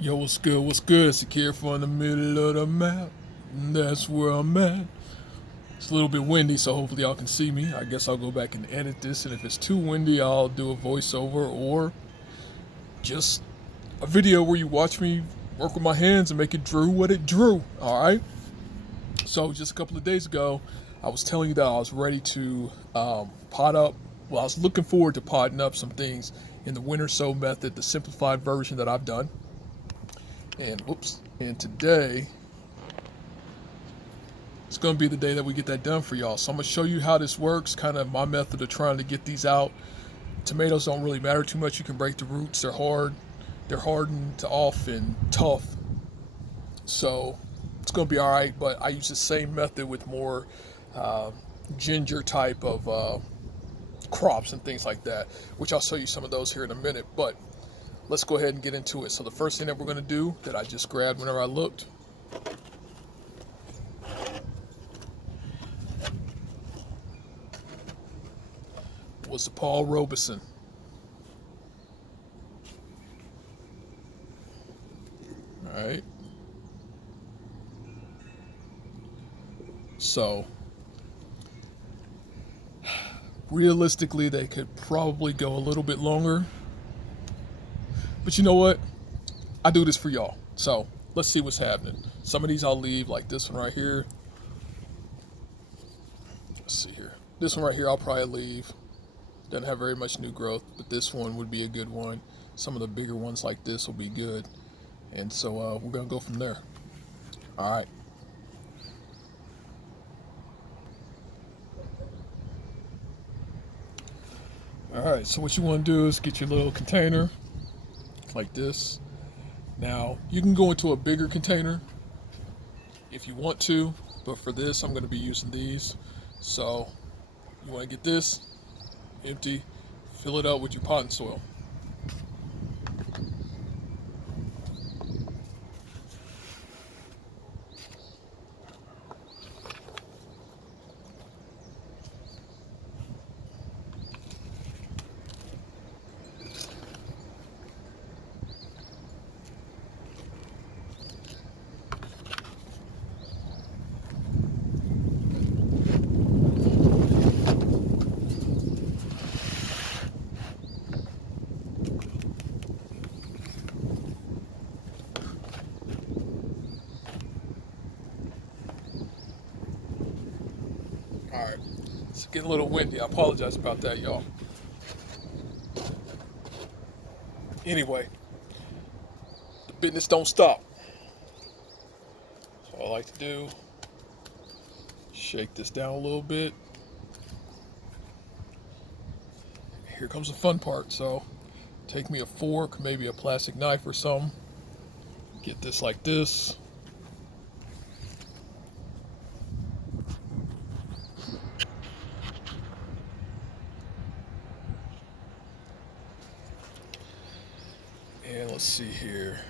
Yo, what's good? What's good? Secure from the middle of the map. That's where I'm at. It's a little bit windy, so hopefully y'all can see me. I guess I'll go back and edit this, and if it's too windy, I'll do a voiceover or just a video where you watch me work with my hands and make it drew what it drew. All right. So just a couple of days ago, I was telling you that I was ready to pot up. Well, I was looking forward to potting up some things in the winter sow method, the simplified version that I've done. And whoops. And today it's going to be the day that we get that done for y'all. So I'm going to show you how this works, kind of my method of trying to get these out. Tomatoes don't really matter too much. You can break the roots. They're hard. They're hardened off and tough. So it's going to be all right. But I use the same method with more uh, ginger type of crops and things like that, which I'll show you some of those here in a minute. But let's go ahead and get into it. So the first thing that we're going to do that I just grabbed whenever I looked was the Paul Robeson. All right. So realistically, they could probably go a little bit longer. But you know what? I do this for y'all. So let's see what's happening. Some of these I'll leave, like this one right here. Let's see here. This one right here I'll probably leave. Doesn't have very much new growth, but this one would be a good one. Some of the bigger ones like this will be good. And so we're going to go from there. All right. All right, so what you want to do is get your little container like this. Now, you can go into a bigger container if you want to, but for this, I'm going to be using these. So, you want to get this empty, fill it up with your potting soil. All right, it's getting a little windy. I apologize about that, y'all. Anyway, the business don't stop. So I like to do, shake this down a little bit. Here comes the fun part. So take me a fork, maybe a plastic knife or something. Get this like this. And let's see here.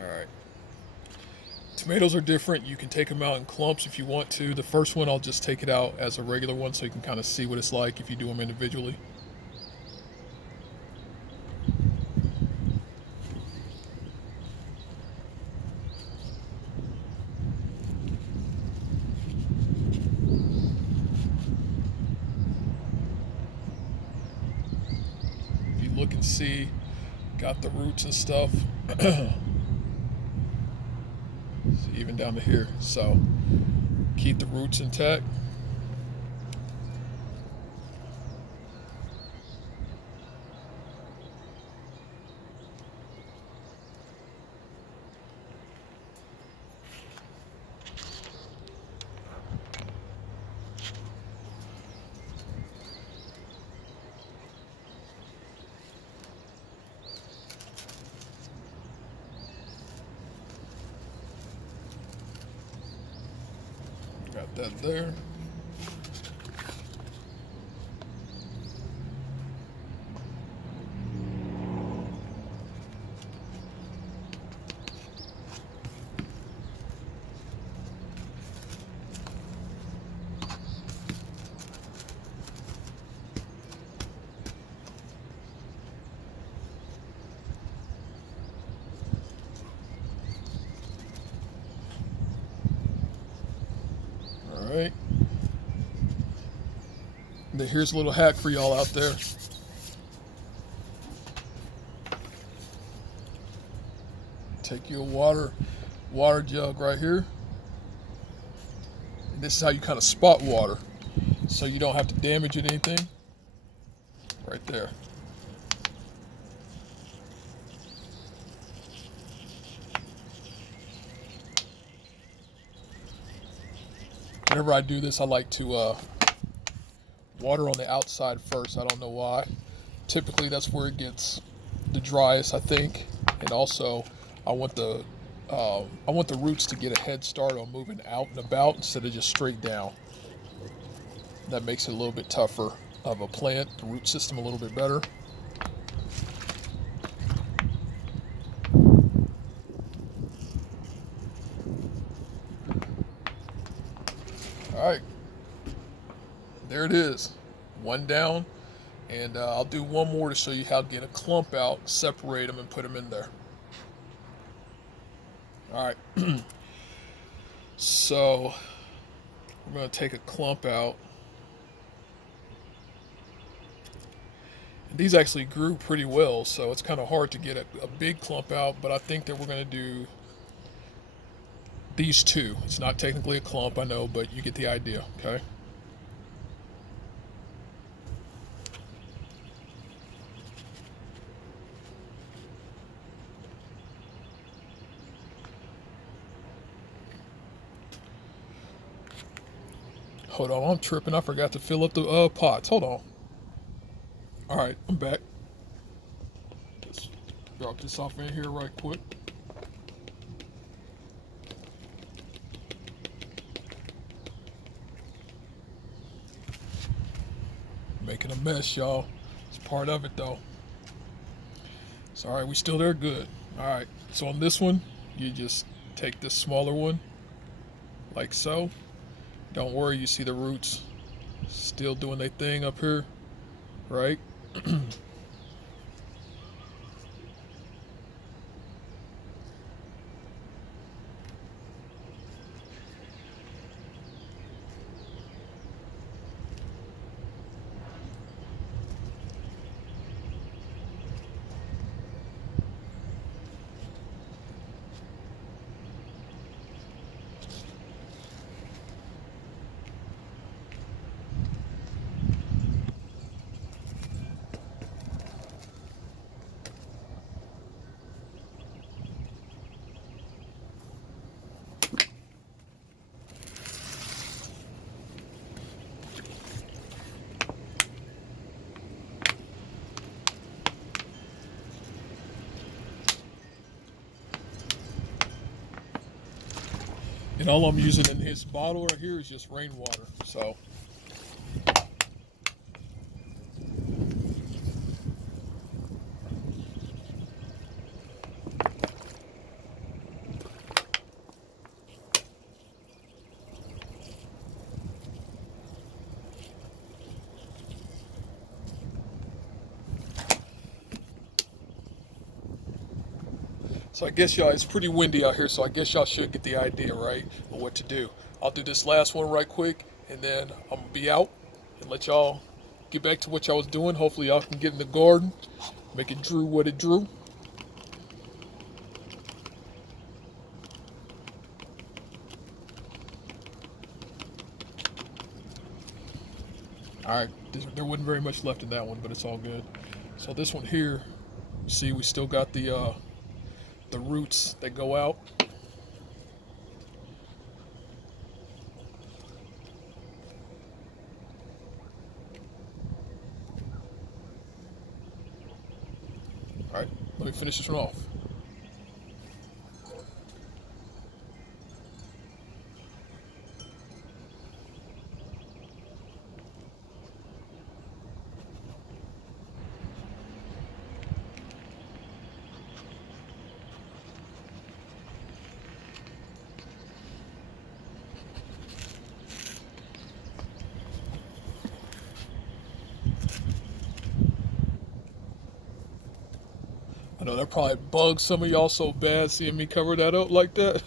All right. Tomatoes are different. You can take them out in clumps if you want to. The first one, I'll just take it out as a regular one so you can kind of see what it's like if you do them individually. If you look and see, got the roots and stuff. Even down to here. So keep the roots intact. Got that there. then here's a little hack for y'all out there. Take your water jug right here. And this is how you kind of spot water, so you don't have to damage it anything. Right there. Whenever I do this, I like to water on the outside first. I don't know why. Typically, that's where it gets the driest, I think. And also, I want the roots to get a head start on moving out and about instead of just straight down. That makes it a little bit tougher of a plant, the root system a little bit better. All right, there it is, one down, and I'll do one more to show you how to get a clump out, separate them, and put them in there. All right, so we're going to take a clump out. And these actually grew pretty well, so it's kind of hard to get a big clump out, but I think that we're going to do these two. It's not technically a clump, I know, but you get the idea, okay? Hold on, I'm tripping. I forgot to fill up the pots. Hold on. All right, I'm back. Just drop this off in here right quick. Making a mess, y'all. It's part of it, though. It's all right. We still there? Good. All right. So on this one, you just take this smaller one, like so. Don't worry. You see the roots still doing their thing up here, right? And all I'm using in his bottle right here is just rainwater. So I guess y'all, it's pretty windy out here, so I guess y'all should get the idea, right, of what to do. I'll do this last one right quick, and then I'm going to be out and let y'all get back to what y'all was doing. Hopefully y'all can get in the garden, make it drew what it drew. All right, there wasn't very much left in that one, but it's all good. So this one here, see, we still got the roots that go out. All right, let me finish this one off. I know that probably bugs some of y'all so bad seeing me cover that up like that.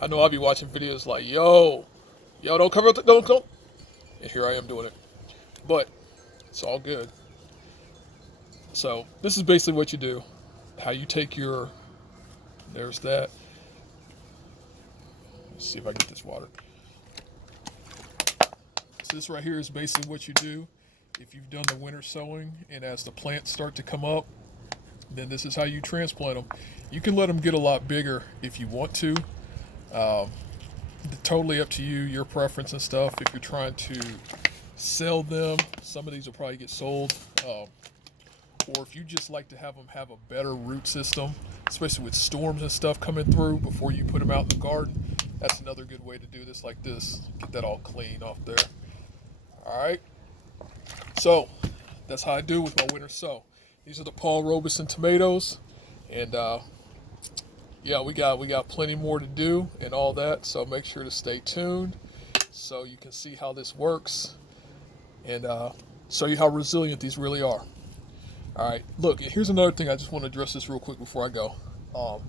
I know I'll be watching videos like, yo, don't cover up, don't. And here I am doing it. but it's all good. So this is basically what you do. How you take your, there's that. Let's see if I get this water. So this right here is basically what you do. If you've done the winter sowing and as the plants start to come up, then this is how you transplant them. You can let them get a lot bigger if you want to. Um, totally up to you, your preference and stuff. If you're trying to sell them, some of these will probably get sold. Or if you just like to have them have a better root system, especially with storms and stuff coming through before you put them out in the garden, that's another good way to do this like this. Get that all clean off there. All right. So that's how I do with my winter sow. These are the Paul Robeson tomatoes, and yeah, we got plenty more to do and all that. So make sure to stay tuned so you can see how this works and show you how resilient these really are. All right, look, here's another thing. I just want to address this real quick before I go.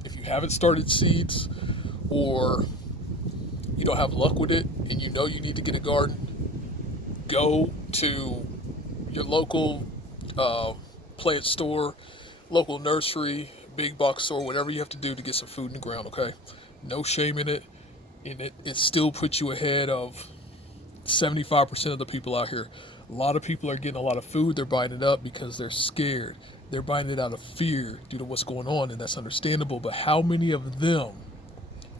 If you haven't started seeds or you don't have luck with it and you know you need to get a garden, go to your local plant store, local nursery, big box store, whatever you have to do to get some food in the ground, okay? No shame in it. And it still puts you ahead of 75% of the people out here. A lot of people are getting a lot of food. They're buying it up because they're scared. They're buying it out of fear due to what's going on, and that's understandable. But how many of them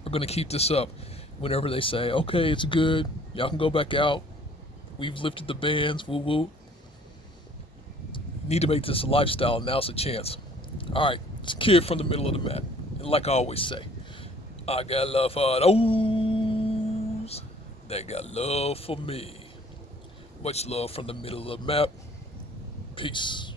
are going to keep this up whenever they say, okay, it's good, y'all can go back out, we've lifted the bans, woo woo. Need to make this a lifestyle. Now's the chance. All right, it's a kid from the middle of the mat. And like I always say, I got love for those that got love for me. Much love from the middle of the map. Peace.